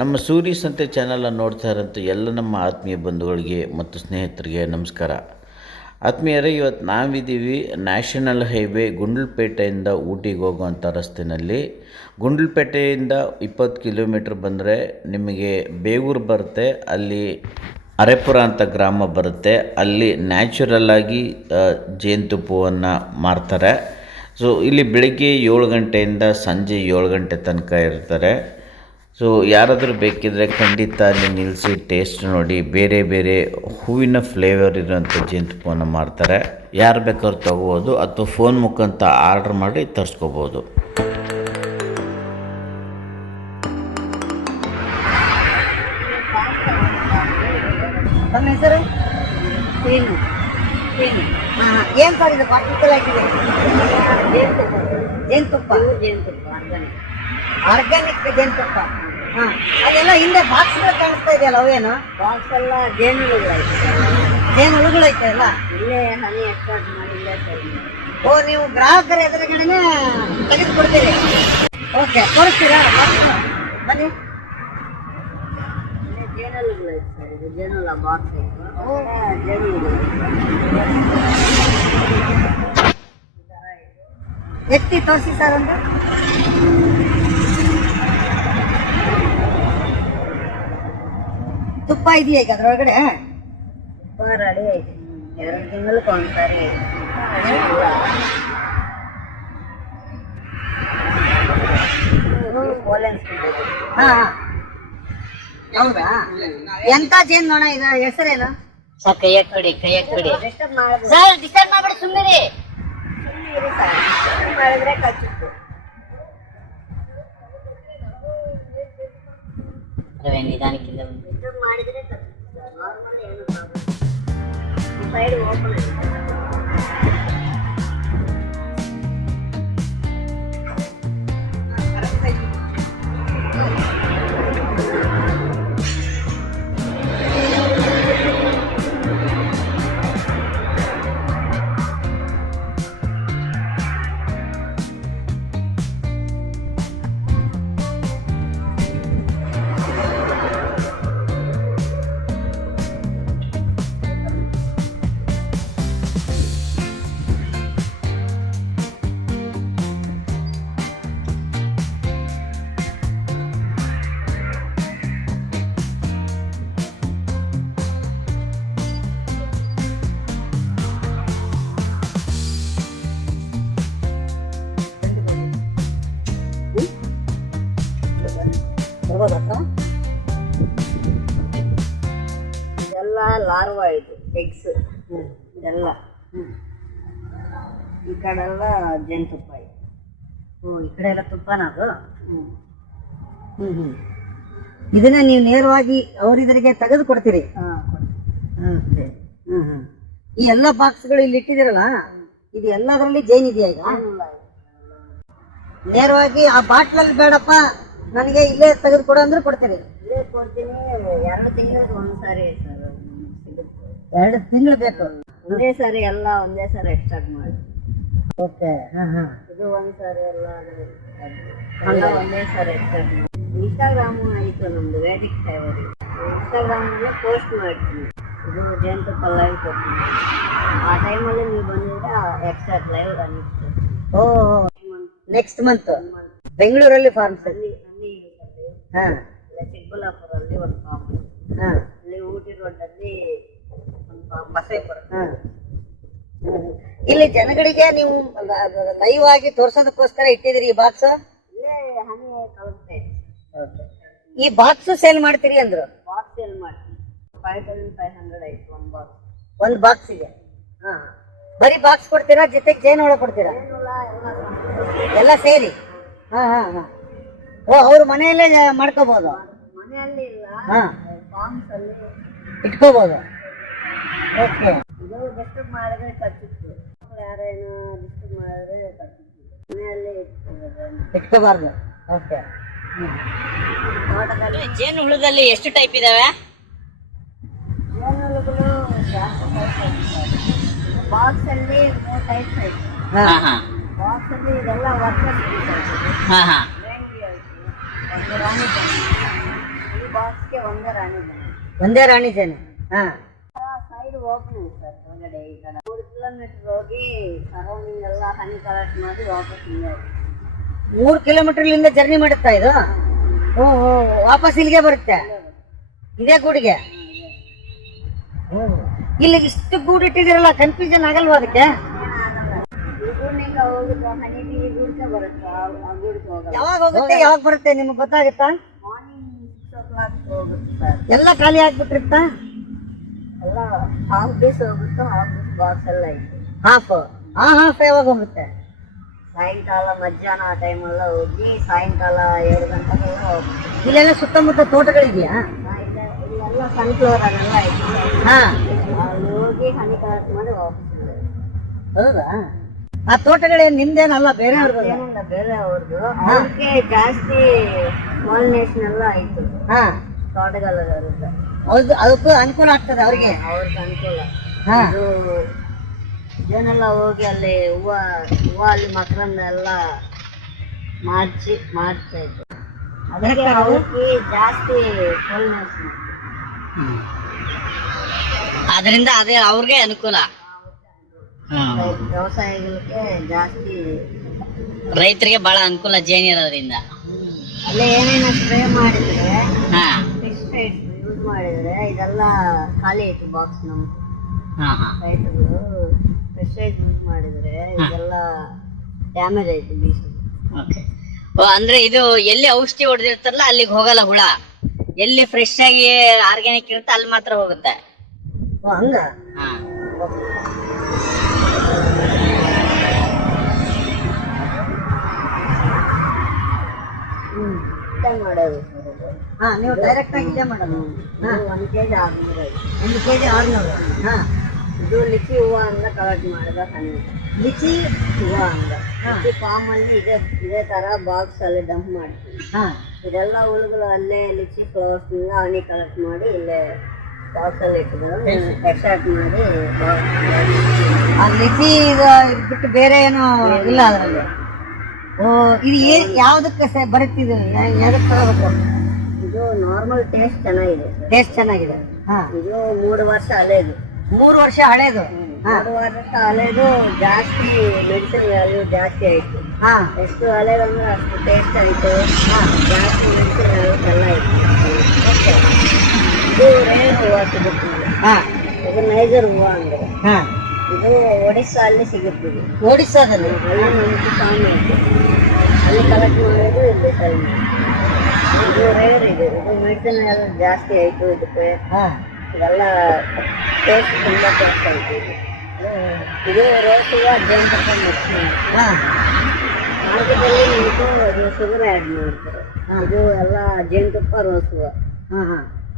ನಮ್ಮ ಸೂರಿ ಸಂತೆ ಚಾನಲನ್ನು ನೋಡ್ತಾ ಇರೋಂಥ ಎಲ್ಲ ನಮ್ಮ ಆತ್ಮೀಯ ಬಂಧುಗಳಿಗೆ ಮತ್ತು ಸ್ನೇಹಿತರಿಗೆ ನಮಸ್ಕಾರ. ಆತ್ಮೀಯರೇ, ಇವತ್ತು ನಾವಿದ್ದೀವಿ ನ್ಯಾಷನಲ್ ಹೈವೇ ಗುಂಡ್ಲುಪೇಟೆಯಿಂದ ಊಟಿಗೆ ಹೋಗುವಂಥ ರಸ್ತೆಯಲ್ಲಿ ಗುಂಡ್ಲುಪೇಟೆಯಿಂದ ಇಪ್ಪತ್ತು ಕಿಲೋಮೀಟ್ರ್ ಬಂದರೆ ನಿಮಗೆ ಬೇಗೂರು ಬರುತ್ತೆ, ಅಲ್ಲಿ ಅರೆಪುರ ಅಂತ ಗ್ರಾಮ ಬರುತ್ತೆ, ಅಲ್ಲಿ ನ್ಯಾಚುರಲ್ಲಾಗಿ ಜೇನುತುಪ್ಪವನ್ನು ಮಾರ್ತಾರೆ. ಸೊ ಇಲ್ಲಿ ಬೆಳಿಗ್ಗೆ ಏಳು ಗಂಟೆಯಿಂದ ಸಂಜೆ ಏಳು ಗಂಟೆ ತನಕ ಇರ್ತಾರೆ. ಸೊ ಯಾರಾದರೂ ಬೇಕಿದ್ದರೆ ಖಂಡಿತ ಅಲ್ಲಿ ನಿಲ್ಲಿಸಿ ಟೇಸ್ಟ್ ನೋಡಿ ಬೇರೆ ಬೇರೆ ಹೂವಿನ ಫ್ಲೇವರ್ ಇರೋಂಥ ಜೇನುತುಪ್ಪವನ್ನು ಮಾಡ್ತಾರೆ. ಯಾರು ಬೇಕಾದ್ರೂ ತೊಗೋಬೋದು ಅಥವಾ ಫೋನ್ ಮುಖಾಂತರ ಆರ್ಡ್ರ್ ಮಾಡಿ ತರಿಸ್ಕೋಬೋದು. ಏನು ಸರ್ ಇದು ಹಾಕಿದೆ ಜೇನುತುಪ್ಪ. ಆರ್ಗ್ಯಾನಿಕ್ ಜೇನುತುಪ್ಪ. ಅದೆಲ್ಲ ಹಿಂದೆ ಬಾಕ್ಸ್ಗಳು ಕಾಣಿಸ್ತಾ ಇದೆಯಲ್ಲ ಅವೇನು? ಬಾಕ್ಸ್ ಎಲ್ಲ ಜೇನುಳುಗಳೈತೆ ಜೇನುಳುಗಳೈತೆ ಅಲ್ಲ? ಇಲ್ಲೇ ಹನಿ ಎಕ್ಸ್ಪೋರ್ಟ್ ಮಾಡಿ ಇಲ್ಲೇ ಓ ನೀವು ಗ್ರಾಹಕರ ಎದುರುಗಡೆನೆ ತೆಗೆದುಕೊಡ್ತೀರಿ. ಓಕೆ ತೋರಿಸ್ತೀರಾ? ಬನ್ನಿ. ಜೇನುಳುಗಳೈತೆ ಸರ್. ಇದು ಜೇನುಳ ಬಾಕ್ಸ್ ಜೇನುಳುಗಳು ಎತ್ತಿ ತೋರಿಸಿ ಸರ್ ಒಂದು ತುಪ್ಪ ಇದೆಯಾ ಈಗ ಅದ್ರೊಳಗಡೆ? ತುಪ್ಪ ರೆಡಿ ಐತಿ. ಎರಡು ತಿಂಗಳಿಗೆ ಒಂದ್ಸಾರಿ ಹಾ ಹಾ. ಹೌದಾ? ಎಂತ ಜೇನ್ ನೋಣ ಇದು ಹೆಸರೇನು ಸರ್ ಕೈಯಾಗ ಕೊಡಿ ಕೈಯಾಗ ಕೊಡಿ ಮಾಡಿದ್ರೆ ಸರ್ ಡಿಸ್ಟರ್ಬ್ ಮಾಡ್ಬೇಡಿ ಸುಮ್ಮನೆ ಕಚ್ಚಿತ್ತು ಮಾಡಿದ್ರೆ ನಾರ್ಮಲ್ ಏನು ಪ್ರಾಬ್ಲಮ್ ಸೈಡ್ ಓಪನ್ ಬರ್ಬೋದಕ್ಕ ಇದೆಲ್ಲ ಲಾರ್ವಾ ಇದು ಎಗ್ಸ್ ಇದೆಲ್ಲ ಈ ಕಡೆ ಎಲ್ಲ ಜೇನುತುಪ್ಪ ಇದೆ. ಓ ಈ ಕಡೆ ಎಲ್ಲ ತುಪ್ಪನ ಅದು? ಹ್ಞೂ ಹ್ಞೂ ಇದನ್ನ ನೀವು ನೇರವಾಗಿ ಅವರಿದರಿಗೆ ತೆಗೆದು ಕೊಡ್ತೀರಿ ಹಾಂ ಓಕೆ ಹ್ಞೂ ಹ್ಞೂ ಈ ಎಲ್ಲ ಬಾಕ್ಸ್ಗಳು ಇಲ್ಲಿ ಇಟ್ಟಿದ್ದೀರಲ್ಲ ಇದು ಎಲ್ಲದರಲ್ಲಿ ಜೈನ್ ಇದೆಯಾ ಈಗ? ನೇರವಾಗಿ ಆ ಬಾಟ್ಲಲ್ಲಿ ಬೇಡಪ್ಪ ನನಗೆ ಇಲ್ಲೇ ತೆಗೆದು ಕೊಡು ಅಂದ್ರೆ ಕೊಡ್ತೀರಿ ಇಲ್ಲೇ ಕೊಡ್ತೀನಿ ಎರಡು ತಿಂಗಳಿಗೆ ಒಂದ್ಸಾರಿ ಸರ್ ಎರಡು ತಿಂಗಳು ಬೇಕು. ಒಂದೇ ಸಾರಿ ಎಲ್ಲ ಒಂದೇ ಸಾರಿ ಎಕ್ಸ್ಟ್ರಾಕ್ಟ್ ಮಾಡಿ. ಓಕೆ ಹಾಂ ಹಾಂ. ಇದು ಒಂದು ಸಾರಿ ಎಲ್ಲ ಎಲ್ಲ ಒಂದೇ ಸಾರಿ ಎಕ್ಸ್ಟ್ರಾಕ್ಟ್ ಮಾಡಿ. ಇನ್ಸ್ಟಾಗ್ರಾಮು ಆಯಿತು ನಮ್ಮದು ವೇಟಿಕ್ ಫೈವರ್ ಇನ್ಸ್ಟಾಗ್ರಾಮ್ ಪೋಸ್ಟ್ ಮಾಡ್ತೀನಿ. ಇದು ಜೇನುತುಪ್ಪ ಲೈವ್ ಕೊಡ್ತೀನಿ. ಆ ಟೈಮಲ್ಲಿ ನೀವು ಬಂದಿದ್ರೆ ಎಕ್ಸ್ಟ್ರಾ ಲೈವ್ ಅನ್ನಿಸ್ತು ಓ ನೆಕ್ಸ್ಟ್ ಮಂತ್ ಬೆಂಗಳೂರಲ್ಲಿ ಫಾರ್ಮ್ಸ್ ಅಲ್ಲಿ ಚಿಕ್ಕಬಳ್ಳಾಪುರಲ್ಲಿ ಒಂದು ಹಾಂ. ಅಲ್ಲಿ ಊಟಿ ರೋಡಲ್ಲಿ ಒಂದು ಫಾರ್ಮ್ ಬಸೈಪುರ ಹಾಂ. ಇಲ್ಲಿ ಜನಗಳಿಗೆ ನೀವು ಲೈವ್ ಆಗಿ ತೋರ್ಸೋದಕ್ಕೋಸ್ಕರ ಇಟ್ಟಿದಿರಿ ಈ ಬಾಕ್ಸ್ ಇಲ್ಲೇ ಹನಿ ಕಲಿಸ್ತಾ ಈ ಬಾಕ್ಸ್ ಸೇಲ್ ಮಾಡ್ತೀರಿ ಅಂದ್ರು? ಬಾಕ್ಸ್ ಸೇಲ್ ಮಾಡ್ತೀನಿ ಫೈವ್ ತೌಸಂಡ್ ಫೈವ್ ಹಂಡ್ರೆಡ್ ಆಯ್ತು ಒಂದು ಬಾಕ್ಸ್ ಒಂದು ಬಾಕ್ಸಿಗೆ ಹಾಂ. ಬರೀ ಬಾಕ್ಸ್ ಕೊಡ್ತೀರಾ ಜೊತೆಗೆ ಜೇನುಳ ಕೊಡ್ತೀರಾ? ಎಲ್ಲ ಸೇರಿ? ಹಾ ಹಾ ಹಾ. ಓ ಅವ್ರ ಮನೆಯಲ್ಲೇ ಮಾಡ್ಕೋಬಹುದು ಮನೆಯಲ್ಲಿ ಇಲ್ಲ. ಹಾ. ಫಾರ್ಮ್ಸ್ ಅಲ್ಲಿ. ಇಟ್ಕೋಬಹುದು ಓಕೆ. ಇದು ಡಿಸ್ಟರ್ಬ್ ಮಾಡಿದ್ರೆ ಕಚ್ಚಿತ್ತು. ಯಾರೇನು ಡಿಸ್ಟರ್ಬ್ ಮಾಡಿದ್ರೆ ಕಚ್ಚಿತ್ತು. ಮನೆಯಲ್ಲಿ ಇಟ್ಕೋಬಾರ್ದು. ಓಕೆ. ಜೇನು ಹುಳದಲ್ಲಿ ಎಷ್ಟು ಟೈಪ್ ಇದಾವೆ? ಬಾಕ್ಸ್ ಅಲ್ಲಿ ಮೂರು ಟೈಪ್ ಐತೆ ಹಾ. ಹಾ ಬಾಕ್ಸ್ ಅಲ್ಲಿ ಇದೆಲ್ಲ ವರ್ಕರ್ಸ್ ಹಾ ಹಾ. ಒಂದೇ ರಾಣಿ ಸೇನೆ ಹಾ. ಸೈಡ್ ಓಪನ್ ಸರ್ ಹೊರಗಡೆ ಈ ಕಡೆ. ಮೂರು ಕಿಲೋಮೀಟರ್ ಹೋಗಿ ಸರೌಂಡಿಂಗ್ ಎಲ್ಲ ಹನಿ ಕಲೆಕ್ಟ್ ಮಾಡಿ ವಾಪಸ್ ಹಿಂಗೆ. ಮೂರು ಕಿಲೋಮೀಟರ್ಲಿಂದ ಜರ್ನಿ ಮಾಡುತ್ತಾ ಇದು? ಓ ಓ, ವಾಪಸ್ ಇಲ್ಲಿಗೆ ಬರುತ್ತೆ? ಇದೇ ಗೂಡಿಗೆ? ಇಲ್ಲಿ ಇಷ್ಟು ಗೂಡು ಇಟ್ಟಿದಿರಲ್ಲ ಕನ್ಫ್ಯೂಷನ್ ಆಗಲ್ವಾ ಅದಕ್ಕೆ? ಯಾವಾಗ ಹೋಗುತ್ತೆ ಯಾವಾಗ ಬರುತ್ತೆ ನಿಮ್ಗೆ ಗೊತ್ತಾಗುತ್ತಾ? ಎಲ್ಲ ಖಾಲಿ ಆಗ್ಬಿಟ್ಟಿರುತ್ತಾ ಎಲ್ಲ ಹಾಫ್ ಪೀಸ್ ಹೋಗುತ್ತೆ ಹಾಫ್ ಬಾಕ್ಸ್ ಎಲ್ಲ ಐತೆ. ಹಾಫ್ ಆ ಹಾಫ್ ಯಾವಾಗ ಹೋಗುತ್ತೆ? ಸಾಯಂಕಾಲ ಮಧ್ಯಾಹ್ನ ಆ ಟೈಮೆಲ್ಲ ಹೋಗಿ ಸಾಯಂಕಾಲ ಎರಡು ಗಂಟೆಗೆಲ್ಲ ಹೋಗುತ್ತೆ. ಇಲ್ಲೆಲ್ಲ ಸುತ್ತಮುತ್ತ ತೋಟಗಳಿದೆಯಾ? ಇಲ್ಲೆಲ್ಲ ಸನ್ಫ್ಲವರ್ ಅದೆಲ್ಲ ಐತೆ. ಹಾ. ಅಲ್ಲಿ ಹೋಗಿ ಹನಿ ಕಲೆಕ್ಟ್ ಮಾಡಿ ವಾಪಸ್ ಹೌದಾ? ಆ ತೋಟಗಳೇ ನಿಮ್ದೇನಲ್ಲ ಬೇರೆಯವ್ರದ್ದು? ಏನಿಲ್ಲ ಬೇರೆಯವ್ರದ್ದು ಅವ್ರಿಗೆ ಜಾಸ್ತಿ ಪಾಲಿನೇಷನ್ ಎಲ್ಲ ಆಯ್ತು. ಹಾ. ತೋಟಗಾರರದ್ದು. ಹೌದು ಅದಕ್ಕೂ ಅನುಕೂಲ ಆಗ್ತದೆ ಅವ್ರಿಗೆ? ಅವ್ರಿಗೆ ಅನುಕೂಲ. ಹಾ. ಇದನ್ನೆಲ್ಲ ಹೋಗಿ ಅಲ್ಲಿ ಹೂವ ಹೂವ ಅಲ್ಲಿ ಮಕರಂದ ಎಲ್ಲ ಮಾರ್ಚಿ ಮಾಡ್ತಾ ಇತ್ತು ಅದಕ್ಕೆ ಅವ್ರಿಗೆ ಜಾಸ್ತಿ ಪಾಲಿನೇಷನ್ ಅದರಿಂದ ಅದೇ ಅವ್ರಿಗೆ ಅನುಕೂಲ. ವ್ಯವಸಾಯಗಳಿಗೆ ಜಾಸ್ತಿ ರೈತರಿಗೆ ಬಹಳ ಅನುಕೂಲ ಜೇನು ಇರೋದ್ರಿಂದ. ಅಲ್ಲೇ ಏನೇನು ಸ್ಪ್ರೇ ಮಾಡಿದ್ರೆ ಹಾ. ಪೆಸ್ಟಿಸೈಡ್ಸ್ ಯೂಸ್ ಮಾಡಿದ್ರೆ ಇದೆಲ್ಲ ಖಾಲಿ ಆಯ್ತು ಬಾಕ್ಸ್ ಹಾ ರೈತರುಗಳು ಪೆಸ್ಟಿಸೈಡ್ ಯೂಸ್ ಮಾಡಿದ್ರೆ ಇದೆಲ್ಲ ಡ್ಯಾಮೇಜ್ ಆಯ್ತು ಓ ಅಂದ್ರೆ ಇದು ಎಲ್ಲಿ ಔಷಧಿ ಹೊಡೆದಿರ್ತಾರಲ್ಲ ಅಲ್ಲಿಗೆ ಹೋಗಲ್ಲ ಹುಳ. ಎಲ್ಲಿ ಫ್ರೆಶ್ ಆಗಿ ಆರ್ಗ್ಯಾನಿಕ್ ಇರುತ್ತೆ ಅಲ್ಲಿ ಮಾತ್ರ ಹೋಗುತ್ತೆ. ಓ ಹಂಗ? ಮಾಡೋದು ಹಾ ನೀವು ಡೈರೆಕ್ಟ್ ಆಗಿ ಇದೇ ಮಾಡೋದು ಹಾ. ಒಂದು ಕೆ ಜಿ ಆರ್ನೂರು. ಒಂದು ಕೆ ಜಿ ಆರ್ನೂರು. ಹಾ. ಇದು ಲಿಚಿ ಹೂವು ಅಂತ ಕಲೆಕ್ಟ್ ಹಣ್ಣು ಲಿಚಿ ಹೂವು ಅಂತ ಲಿಚಿ ಫಾರ್ಮ್ ಅಲ್ಲಿ ಇದೇ ಇದೇ ತರ ಬಾಕ್ಸ್ ಅಲ್ಲಿ ಡಂಪ್ ಮಾಡ್ತೀವಿ ಇದೆಲ್ಲ ಹುಳುಗಳು ಅಲ್ಲೇ ಲಿಚಿ ಫ್ಲವರ್ಸ್ ಇಂದ ಹನಿ ಕಲೆಕ್ಟ್ ಮಾಡಿ ಇಲ್ಲೇ ಬಾಕ್ಸ್ ಅಲ್ಲಿ ಇಟ್ಟಿದ್ದಾರೆ. ಎಕ್ಸ್ಟ್ರಾಕ್ಟ್ ಮಾಡಿ ಲಿಚಿ ಇದು ಬಿಟ್ಟು ಬೇರೆ ಏನು ಇಲ್ಲ ಅದರಲ್ಲಿ. ಓ ಇದು ಏನ್ ಯಾವ್ದಕ್ಕೆ ಸೆ ಬರುತ್ತಿದೆ? ಯಾವ್ದಕ್ಕೆ ತಗೋಬೇಕು? ಇದು ನಾರ್ಮಲ್ ಟೇಸ್ಟ್ ಚೆನ್ನಾಗಿದೆ. ಟೇಸ್ಟ್ ಚೆನ್ನಾಗಿದೆ. ಹಾ. ಇದು ಮೂರು ವರ್ಷ ಹಳೇದು. ಮೂರು ವರ್ಷ ಹಳೇದು? ಮೂರು ವರ್ಷ ಹಳೇದು ಜಾಸ್ತಿ ಮೆಡಿಸಿನ್ ವ್ಯಾಲ್ಯೂ ಜಾಸ್ತಿ ಆಯ್ತು. ಹಾ. ಎಷ್ಟು ಹಳೇದಂದ್ರೆ ಅಷ್ಟು ಟೇಸ್ಟ್ ಆಯ್ತು. ಹಾ. ಜಾಸ್ತಿ ಮೆಡಿಸಿನ್ ವ್ಯಾಲ್ಯೂ ಎಲ್ಲ ಆಯ್ತು. ಇದು ರೇಣು ಹೂವು ಸಿಗುತ್ತೆ. ಹಾ. ಇದು ನೈಜರ್ ಹೂವು ಅಂದ್ರೆ. ಹಾ. ಇದು ಒಡಿಸ್ಸಾ ಅಲ್ಲಿ ಸಿಗುತ್ತೆ ಇದು. ಒಡಿಸ್ಸಾದಲ್ಲಿ? ಅಲ್ಲಿ ನಮ್ಗೆ ಸಾಮಿ ಅಲ್ಲಿ ಕಲೆಕ್ಟ್ ಮಾಡೋದು ಇಲ್ಲಿ ಸರಿ. ಇದು ರೇರ್ ಇದೆ. ಇದು ಮೆಡಿಸಿನ್ ಎಲ್ಲ ಜಾಸ್ತಿ ಆಯಿತು ಇದಕ್ಕೆ. ಇದೆಲ್ಲ ಟೇಸ್ಟ್ ತುಂಬ ಟೇಸ್ಟ್ ಆಯಿತು ಇದು. ಇದು ರೋಸ್ ಹೂವು ಜೇನುತುಪ್ಪ ಮಿಕ್ಸ್ ಮಾರ್ಕೆಟಲ್ಲಿ ನಿಂತು ಅದು ಶುಗರ್ ಆ್ಯಡ್ ಮಾಡ್ತಾರೆ ಇದು ಎಲ್ಲ ಜೇನುತುಪ್ಪ ರೋಸ್ ಹಾಂ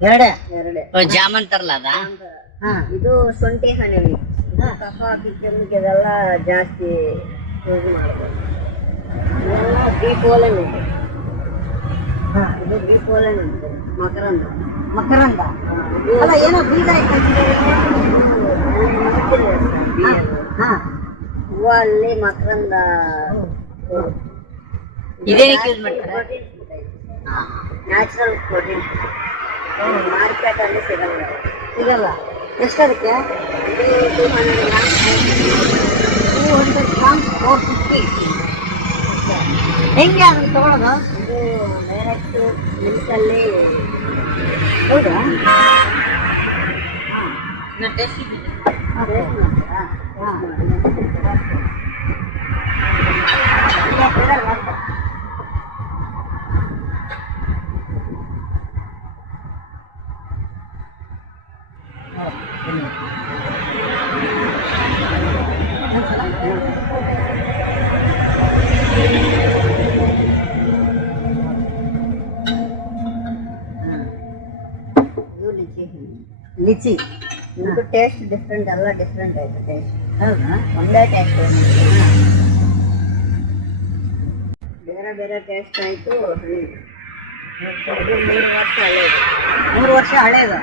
ಎರಡೇ? ಎರಡೇ. ಓ, ಜಾಮನ್ ತರಲ ಅದ? ಇದು ಶುಂಠಿ ಹಣ್ಣು ಕಫ ಕಿಚ್ಚನ್ಗೆ ಇದೆಲ್ಲ ಜಾಸ್ತಿ ಯೂಸ್ ಮಾಡ್ಬೋದು. ಇದೆಲ್ಲ ಬೀಪೋಲನ್ ಇದೆ ಇದು ಬೀಪೋಲನ್ ಇದೆ ಮಕರಂದ. ಮಕರಂದ? ಅಲ್ಲ ಏನೋ ಬೀಜ ಹೂವು ಅಲ್ಲಿ ಮಕರಂದ ಇದೇನಕ್ಕೆ ಯೂಸ್ ಮಾಡ್ತಾರೆ? ನ್ಯಾಚುರಲ್ ಪ್ರೋಟೀನ್ ಮಾರ್ಕೆಟ್ ಅಲ್ಲಿ ಸಿಗಲ್ಲ. ಸಿಗಲ್ಲ ಎಷ್ಟದಕ್ಕೆ two hundred gram two hundred gram four fifty ಹೆಂಗೆ ಅದನ್ನು ತಗೊಳ್ಳೋದು ಇದು ಡೈರೆಕ್ಟ್ ಮಿಲ್ಕಲ್ಲಿ ಹೌದಾ ಟೇಸ್ಟ್ ಮಾಡ್ತೀರಾ ಹಾಂ ಇದು ಲಿಚಿ ಲಿಚಿ. ಇದು ಟೇಸ್ಟ್ ಡಿಫ್ರೆಂಟ್ ಎಲ್ಲ ಡಿಫ್ರೆಂಟ್ ಆಯ್ತು ಟೇಸ್ಟ್ ಹೌದಾ? ಒಂದೇ ಟೇಸ್ಟ್ ಬೇರೆ ಬೇರೆ ಟೇಸ್ಟ್ ಆಯ್ತು. ಮೂರು ವರ್ಷ ಹಳೇದು. ಮೂರು ವರ್ಷ ಹಳೇದು.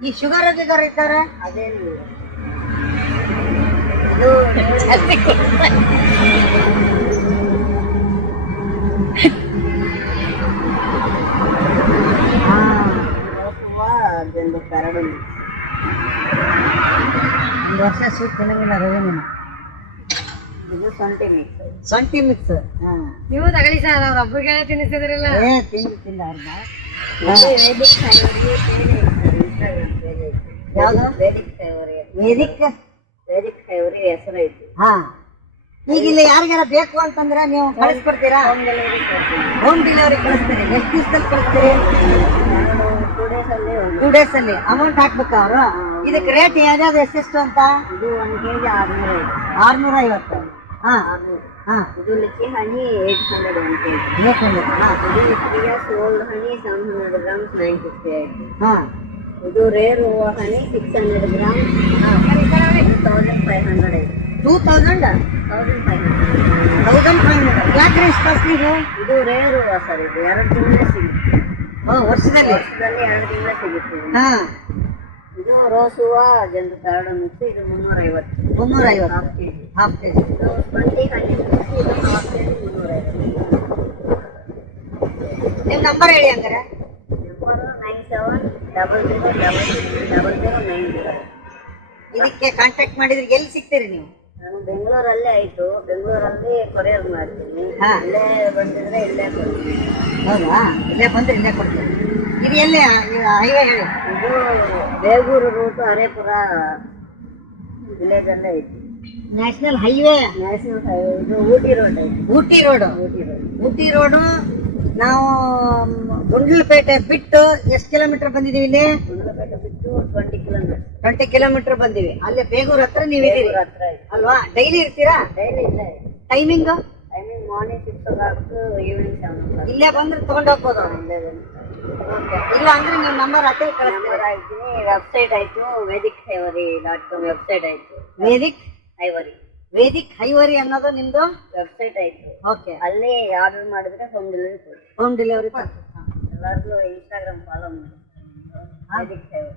ಈ ಶುಗರ್ ಗಿಗರ್ ಇದ್ದಾರೆ ಅದೇನು ಇದು ಜಂಡು ಕರಡು. ಒಂದು ವರ್ಷ ಸ್ವೀಟ್ ತಿನ್ನಂಗಿಲ್ಲ ರವೆ ನೀನು ಇದು ಸೊಂಟಿ ಮಿಕ್ಸ್ ಸೊಂಟಿ ಮಿಕ್ಸ್ ಹಾಂ. ನೀವು ತಗೊಳ್ಳಿ ಸರ್ ಅವ್ರ ಒಬ್ರಿಗೆ ತಿನ್ನಿಸಿದ್ರಲ್ಲ. ಏ ತಿಂದು ತಿಂದ ವೇದಿಕ್ ಯಾವುದು? Vedic Vedic? ವೇದಿಕ್ ಫೈವರಿ ಹೆಸರು ಐತಿ. ಹಾ. ಈಗ ಇಲ್ಲಿ ಯಾರಿಗಾರ ಬೇಕು ಅಂತಂದ್ರೆ ನೀವು ಕಳಿಸ್ಕೊಡ್ತೀರಾ? ಹೋಮ್ ಡೆಲಿವರಿ ಹೋಮ್ ಡೆಲಿವರಿ ಕಳಿಸ್ತೀರಿ. ಎಷ್ಟು ದಿವಸದಲ್ಲಿ ಕಳಿಸ್ತೀರಿ? ಟೂ ಡೇಸ್ ಅಲ್ಲಿ ಅಮೌಂಟ್ ಹಾಕ್ಬೇಕಾ ಅವರು? ಇದಕ್ಕೆ ರೇಟ್ ಯಾವ್ಯಾವ್ದು ಎಷ್ಟೆಷ್ಟು ಅಂತ? ಇದು ಒಂದು ಕೆ ಜಿ ಆರ್ನೂರ ಆರ್ನೂರ. ಐವತ್ತು ಹಾ. ಹಾ ಇದು litchi honey eight hundred one K G eight hundred. ಹಾ ಇದು ಲಿಕ್ಕಿಗೆ sold honey seven hundred grams nine fifty ಹಾ. ಇದು rare honey six hundred gram thousand five hundred ಐತಿ. Two thousand thousand five hundred thousand five hundred ಯಾಕೆ ಇಷ್ಟು ಇದು? Rare sir ಇದು ಎರಡು ತಿಂಗಳೇ ಸಿಗುತ್ತೆ. ವರ್ಷದಲ್ಲಿ. ವರ್ಷದಲ್ಲಿ ಎರಡು ತಿಂಗಳೇ ಸಿಗುತ್ತೆ. ಹಾ. ಇದು ರೋಸ್ ಹೂವ ಜನರು ಕರಡು ಮಿಕ್ಸ್ ಇದು ಮುನ್ನೂರ ಐವತ್ತು ಮುನ್ನೂರ ಐವತ್ತು half K G half K G ಇದು ಟ್ವೆಂಟಿ ಹನಿ ಮಿಕ್ಸ್ ಇದು ಹಾಫ್ ಕೆ ಜಿ ಮುನ್ನೂರ ಐವತ್ತು ನಿಮ್ಮ ನಂಬರ್ ಹೇಳಿ ಹಂಗಾರೆ. Number nine seven double zero double six double zero nine zero ಇದಕ್ಕೆ ಕಾಂಟ್ಯಾಕ್ಟ್ ಮಾಡಿದ್ರೆ ಎಲ್ಲಿ ಸಿಗ್ತೀರಿ ನೀವು? ನಾನು ಬೆಂಗಳೂರಲ್ಲೇ ಆಯ್ತು. ಬೆಂಗಳೂರಲ್ಲಿ ಕೊರಿಯರ್ ಮಾಡ್ತೀನಿ. ಇಲ್ಲೇ ಬಂದಿದ್ರೆ ಇಲ್ಲೇ ಕೊಡ್ತೀನಿ. ಹೌದಾ? ಇಲ್ಲೇ ಬಂದ್ರೆ ಇಲ್ಲೇ ಕೊಡ್ತೀನಿ. ಇದು ಎಲ್ಲಿ ಹೈವೇ ಹೇಳಿ? ಇದು ಬೇಗೂರು ರೂಟ್ ಹರೇಪುರ ವಿಲೇಜಲ್ಲೇ ಐತಿ. National highway? ನ್ಯಾಷನಲ್ ಹೈವೇ ಇದು ಊಟಿ ರೋಡ್ ಐತಿ. Ooty road? Ooty road. Ooty road ನಾವು ಗುಂಡ್ಲಪೇಟೆ ಬಿಟ್ಟು ಎಷ್ಟು ಕಿಲೋಮೀಟರ್ ಬಂದಿದೀವಿ ಇಲ್ಲಿ? ಗುಂಡ್ಲಪೇಟೆ ಬಿಟ್ಟು ಟ್ವೆಂಟಿ ಕಿಲೋಮೀಟರ್ ಟ್ವೆಂಟಿ ಕಿಲೋಮೀಟರ್ ಬಂದಿವಿ. ಅಲ್ಲೇ ಬೇಗೂರ್ ಹತ್ರ ನೀವು ಹತ್ರ ಅಲ್ವಾ? ಡೈಲಿ ಇರ್ತೀರಾ? ಡೈಲಿ ಇಲ್ಲ. Timing timing morning six o'clock evening seven ಇಲ್ಲೇ ಬಂದ್ರೆ ತಗೊಂಡು ಹೋಗ್ಬೋದು. ಇಲ್ಲೇ ಬಂದು ಇಲ್ಲ ಅಂದ್ರೆ ನೀವು ನಂಬರ್ ಹಾಕಿ ನಂಬರ್ ಹಾಕ್ತೀನಿ. ವೆಬ್ಸೈಟ್ ಆಯ್ತು. Vedic Ivory dot com website ಆಯ್ತು. ವೇದಿಕ್ ಹೈವರಿ ವೇದಿಕ್ ಹೈವರಿ ಅನ್ನೋದು ನಿಮ್ದು ವೆಬ್ಸೈಟ್ ಆಯ್ತು. ಓಕೆ ಅಲ್ಲಿ ಆರ್ಡರ್ ಮಾಡಿದ್ರೆ ಹೋಮ್ ಡೆಲಿವರಿ ಕೊಡಿ ಹೋಮ್ ಡೆಲಿವರಿ ಎಲ್ಲರಿಗೂ ಇನ್ಸ್ಟಾಗ್ರಾಮ್ ಫಾಲೋ ಮಾಡಿ. Vedic Ivory.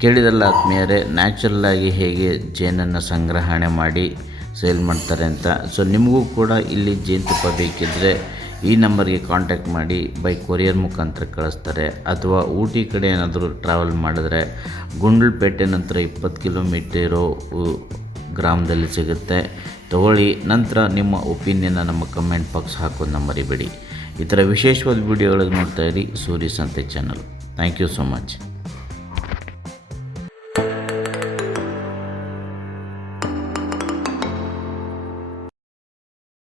ಕೇಳಿದಲ್ಲ ಆತ್ಮೀಯರೇ ನ್ಯಾಚುರಲ್ಲಾಗಿ ಹೇಗೆ ಜೇನನ್ನು ಸಂಗ್ರಹಣೆ ಮಾಡಿ ಸೇಲ್ ಮಾಡ್ತಾರೆ ಅಂತ. ಸೊ ನಿಮಗೂ ಕೂಡ ಇಲ್ಲಿ ಜೇನುತುಪ್ಪ ಬೇಕಿದ್ದರೆ ಈ ನಂಬರ್ಗೆ ಕಾಂಟ್ಯಾಕ್ಟ್ ಮಾಡಿ ಬೈ ಕೊರಿಯರ್ ಮುಖಾಂತರ ಕಳಿಸ್ತಾರೆ. ಅಥವಾ ಊಟಿ ಕಡೆ ಏನಾದರೂ ಟ್ರಾವೆಲ್ ಮಾಡಿದ್ರೆ, ಗುಂಡ್ಲುಪೇಟೆ ನಂತರ ಇಪ್ಪತ್ತು ಕಿಲೋಮೀಟರು ಗ್ರಾಮದಲ್ಲಿ ಸಿಗುತ್ತೆ. ತಗೊಳ್ಳಿ. ನಂತರ ನಿಮ್ಮ ಒಪಿನಿಯನ್ನ ನಮ್ಮ ಕಮೆಂಟ್ ಬಾಕ್ಸ್ ಹಾಕೋದು ಮರಿಬೇಡಿ ಈ ಥರ ವಿಶೇಷವಾದ ವಿಡಿಯೋಗಳಿಗೆ ನೋಡ್ತಾ ಇರಿ. Surya Sante channel thank you so much